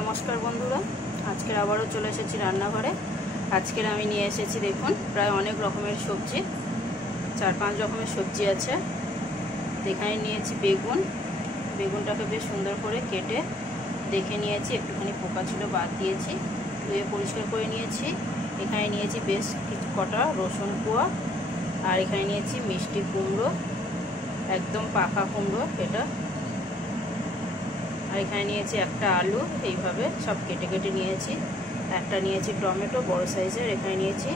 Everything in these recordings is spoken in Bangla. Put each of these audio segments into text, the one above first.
নমস্কার বন্ধুরা, আজকের আবারও চলে এসেছি রান্নাঘরে। আজকের আমি নিয়ে এসেছি দেখুন প্রায় অনেক রকমের সবজি, 4-5 রকমের সবজি আছে। এখানে নিয়েছি বেগুনটাকে বেশ সুন্দর করে কেটে দেখে নিয়েছি, একটুখানি পোকা ছিল বাদ দিয়েছি, ধুয়ে পরিষ্কার করে নিয়েছি। এখানে নিয়েছি বেশ কিছু কটা রসুন কোয়া, আর এখানে নিয়েছি মিষ্টি কুমড়ো, একদম পাকা কুমড়ো এটা। আর এখানে নিয়েছি একটা আলু, এইভাবে সব কেটে কেটে নিয়েছি। একটা নিয়েছি টমেটো বড় সাইজের, এখানে নিয়েছি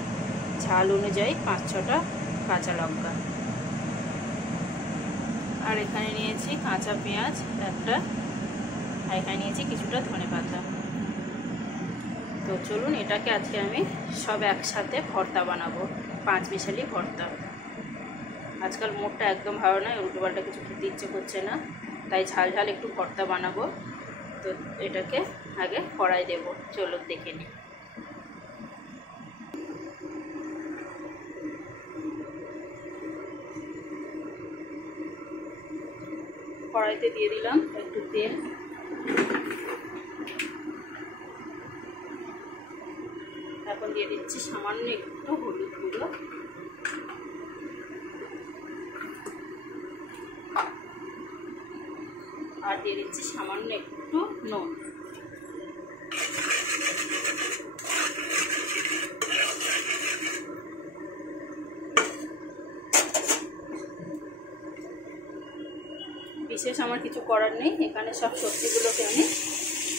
ঝাল অনুযায়ী 5-6টা কাঁচা লঙ্কা, আর এখানে নিয়েছি কাঁচা পেঁয়াজ একটা, আর এখানে নিয়েছি কিছুটা ধনেপাতা। তো চলুন এটাকে আজকে আমি সব একসাথে ভর্তা বানাবো, 5 মিশালি ভর্তা। আজকাল মুডটা একদম ভালো নয়, উল্টোপাল্টা কিছু খেতে ইচ্ছে করছে না, তাই ঝাল ঝাল একটু ভর্তা বানাবো। তো এটাকে আগে কড়াই দেব, চলো দেখে নিই। কড়াইতে দিয়ে দিলাম একটু তেল, এখন দিয়ে দিচ্ছি সামান্য একটু হলুদ গুঁড়ো, আর দিয়ে দিচ্ছি সামান্য একটু নুন। বিশেষ আমার কিছু করার নেই, এখানে সব সবজিগুলোকে আমি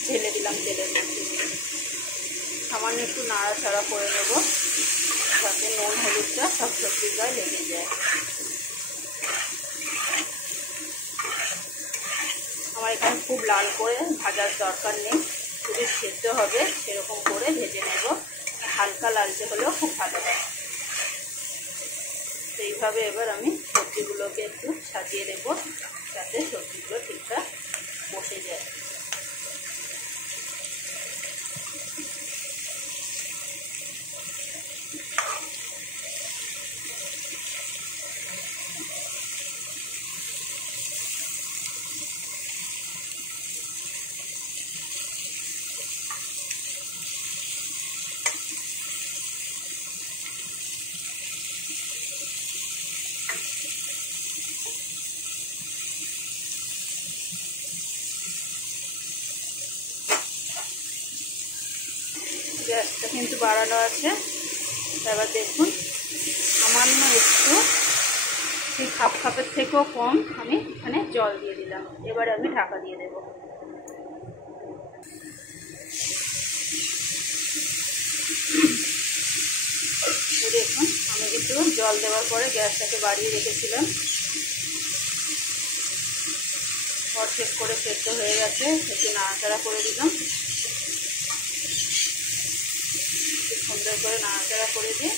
ঢেলে দিলাম তেলের মধ্যে। সামান্য একটু নাড়াচাড়া করে নেব যাতে নুন হলুদটা সব সবজির গায়ে লেগে যায়। আমার এখানে খুব লাল করে ভাজার দরকার নেই, শুধু সেদ্ধ হবে সেরকম করে ভেজে নেব, হালকা লালচে হলেও খুব ভালো হয়। তো এইভাবে এবার আমি সবজিগুলোকে একটু সাজিয়ে দেবো যাতে সবজিগুলো ঠিকঠাক বসে যায়। গ্যাসটা কিন্তু বাড়ানো আছে। এবার দেখুন সামান্য একটু, সেই কাপের থেকেও কম আমি এখানে জল দিয়ে দিলাম। এবারে আমি ঢাকা দিয়ে দেব। দেখুন আমি কিন্তু জল দেওয়ার পরে গ্যাসটাকে বাড়িয়ে রেখেছিলাম, অর্ধেক করে সেদ্ধ হয়ে গেছে। একটু নাড়াচাড়া করে দিলাম, সুন্দর করে নাড়াচাড়া করে দিয়ে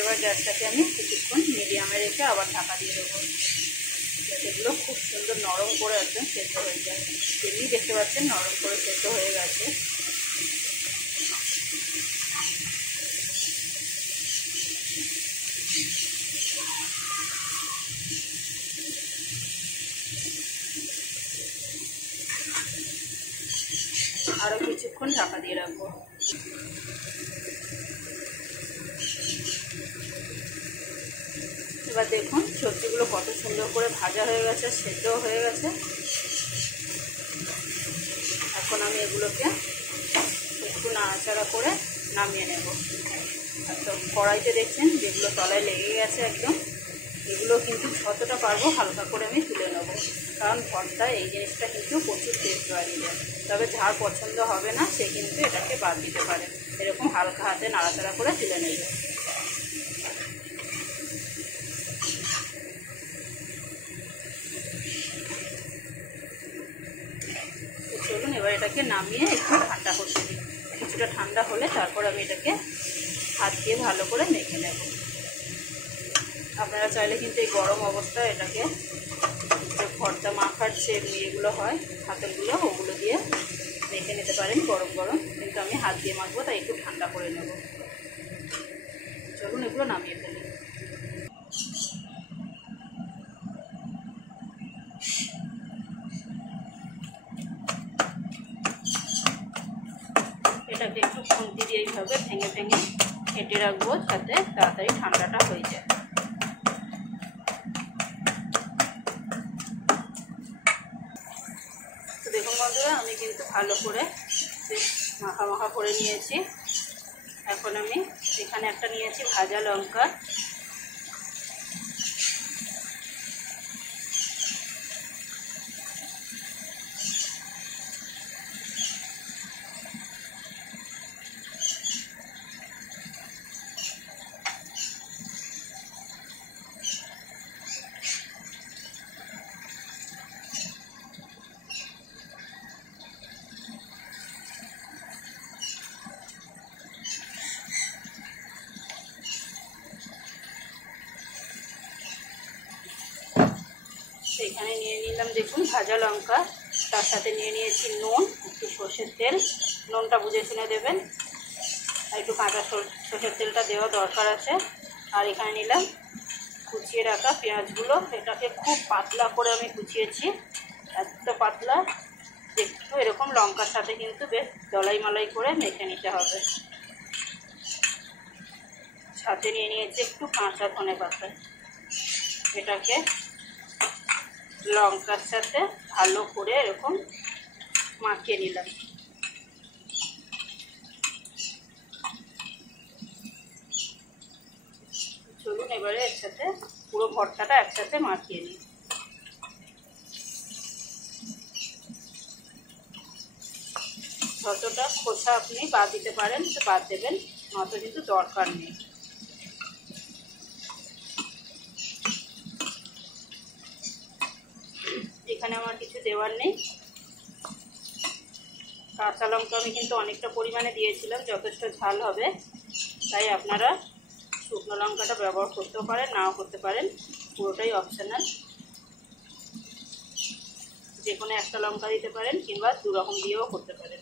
এবার গ্যাসটাকে আমি কিছুক্ষণ মিডিয়ামে রেখে আবার ঢাকা দিয়ে দেবো, যাতে এগুলো খুব সুন্দর নরম করে একদম সেদ্ধ হয়ে যায়। এমনি দেখতে পাচ্ছেন নরম করে সেদ্ধ হয়ে গেছে। আরও কিছুক্ষণ ঢাকা দিয়ে রাখবো। এবার দেখুন সবজিগুলো কত সুন্দর করে ভাজা হয়ে গেছে, সেদ্ধও হয়ে গেছে। এখন আমি এগুলোকে একটু নাড়াচাড়া করে নামিয়ে নেব। তো কড়াইতে দেখছেন যেগুলো তলায় লেগে গেছে একদম, এগুলো কিন্তু যতটা পারবো হালকা করে আমি তুলে নেব, কারণ ভর্তায় এই জিনিসটা কিন্তু প্রচুর টেস্ট বাড়িয়ে যায়। তবে যার পছন্দ হবে না সে কিন্তু এটাকে বাদ দিতে পারে, এরকম হালকা হাতে নাড়াচাড়া করে তুলে নেবে। চলুন এবার এটাকে নামিয়ে একটু ঠান্ডা করতে দিই। কিছুটা ঠান্ডা হলে তারপর আমি এটাকে হাত দিয়ে ভালো করে মেখে নেব। আপনারা চাইলে কিন্তু এই গরম অবস্থায় এটাকে ভর্তা মাখার যে ইয়েগুলো হয় হাতেরগুলো, ওগুলো দিয়ে মেখে নিতে পারেন গরম গরম, কিন্তু আমি হাত দিয়ে মাখবো তাই একটু ঠান্ডা করে নেব। চলুন এগুলো নামিয়ে ফেলি। এইভাবে ভেঙে ভেঙে কেটে রাখবো যাতে তাড়াতাড়ি ঠান্ডাটা হয়ে যায়। তো দেখুন বন্ধুরা, আমি কিন্তু ভালো করে মাখা মাখা করে নিয়েছি। এখন আমি এখানে একটা নিয়েছি ভাজা লঙ্কা, এখানে নিয়ে নিলাম দেখুন ভাজা লঙ্কা, তার সাথে নিয়ে নিয়েছি নুন, একটু সর্ষের তেল, নুনটা বুঝে শুনে দেবেন, আর একটু কাঁচা সর্ষের তেলটা দেওয়া দরকার আছে। আর এখানে নিলাম কুচিয়ে রাখা পেঁয়াজগুলো, এটাকে খুব পাতলা করে আমি কুচিয়েছি, এত পাতলা একটু এরকম লঙ্কার সাথে কিন্তু বেশ দলাই মালাই করে মেখে নিতে হবে। সাথে নিয়ে নিয়েছি একটু কাঁচা ধনে পাতা, এটাকে লঙ্কার সাথে ভালো করে এরকম মাখিয়ে নিলাম। চলুন এবারে এর সাথে পুরো ভর্তাটা একসাথে মাখিয়ে নিই। যতটা খোসা আপনি বাদ দিতে পারেন তো বাদ দেবেন, অত কিন্তু দরকার নেই। এখানে আমার কিছু দেওয়ার নেই। কাঁচা লঙ্কা আমি কিন্তু অনেকটা পরিমাণে দিয়েছিলাম, যথেষ্ট ঝাল হবে, তাই আপনারা শুকনো লঙ্কাটা ব্যবহার করতেও পারেন, নাও করতে পারেন, পুরোটাই অপশনাল। যে কোনো একটা লঙ্কা দিতে পারেন কিংবা দু রকম দিয়েও করতে পারেন।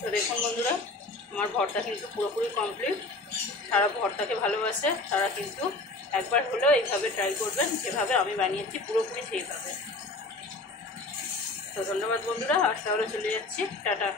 তো দেখুন বন্ধুরা, আমার ভর্তা কিন্তু পুরোপুরি কমপ্লিট। সারা ভর্তাকে ভালোবাসে তারা কিন্তু একবার হলেও এইভাবে ট্রাই করবেন, যেভাবে আমি বানিয়েছি পুরোপুরি সেইভাবে। তো ধন্যবাদ বন্ধুরা, আর তাহলে চলে যাচ্ছি, টাটা।